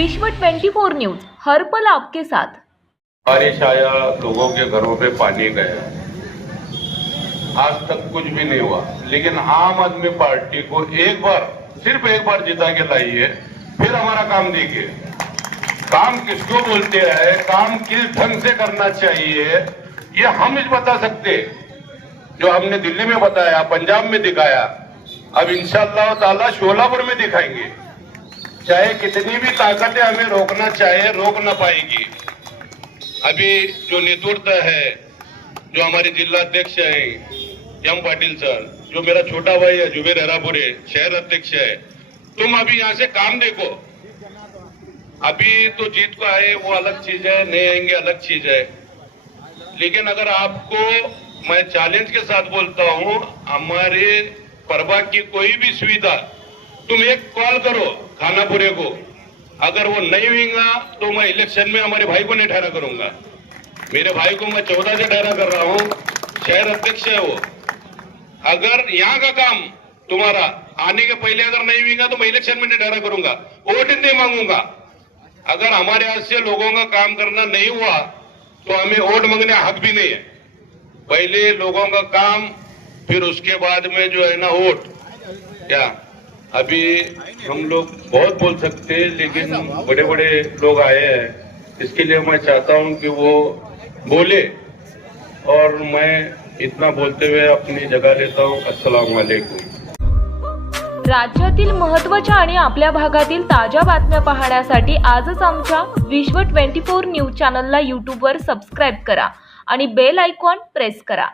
विश्व 24 न्यूज़ हर पल आपके साथ. बारिश आया, लोगों के घरों पे पानी गया। आज तक कुछ भी नहीं हुआ। लेकिन आम आदमी पार्टी को एक बार, सिर्फ़ एक बार जिता के लाइए फिर हमारा काम देखिए। काम किसको बोलते हैं, काम किस ढंग से करना चाहिए, ये हम ही बता सकते। जो हमने दिल्ली में बताया, पंजाब में दिखाया, अब इंशाल्लाह ताला शोलापुर में दिखाएँगे। चाहे कितनी भी ताकतें हमें रोकना चाहे, रोक ना पाएगी। अभी जो नेतृत्व है, जो हमारे जिला अध्यक्ष है एम पाटिल सर, जो मेरा छोटा भाई है, जुबेर हरापुरे शहर अध्यक्ष है, तुम अभी यहाँ से काम देखो। अभी तो जीत को आए, वो अलग चीज़ है, नहीं आएँगे, अलग चीज़ है। लेकिन अगर आपको मैं चैलेंज के साथ बोलता हूँ, हमारे प्रभा की कोई भी सुविधा तुम एक कॉल करो खानापुरे को। अगर वो नहीं हुईगा तो मैं इलेक्शन में हमारे भाई को नहीं ठहरा करूँगा। मेरे भाई को मैं चौदह से ठहरा कर रहा हूँ। शहर अध्यक्ष है वो। अगर यहाँ का काम तुम्हारा आने के पहले अगर नहीं हुईगा तो मैं इलेक्शन में नहीं ठहरा करूँगा। वोट नहीं मांगूँगा। अगर हमारे हाथ से लोगों का काम करना नहीं हुआ तो हमें वोट मांगने हक भी नहीं है। पहले लोगों का काम, फिर उसके बाद में जो है ना वोट। क्या? अभी हम लोग बहुत बोल सकते हैं लेकिन बड़े बड़े लोग आए हैं। इसके लिए मैं चाहता हूं कि वो बोले और मैं इतना बोलते हुए अपनी जगह लेता हूं। अस्सलाम वालेकुम राज्यातील महत्त्वाच्या आणि आपल्या भागातील ताज्या बातम्या पाहण्यासाठी आजच आमच्या विश्व 24 न्यूज चॅनलला यूट्यूबवर सबस्क्राईब करा आणि बेल आयकॉन प्रेस करा.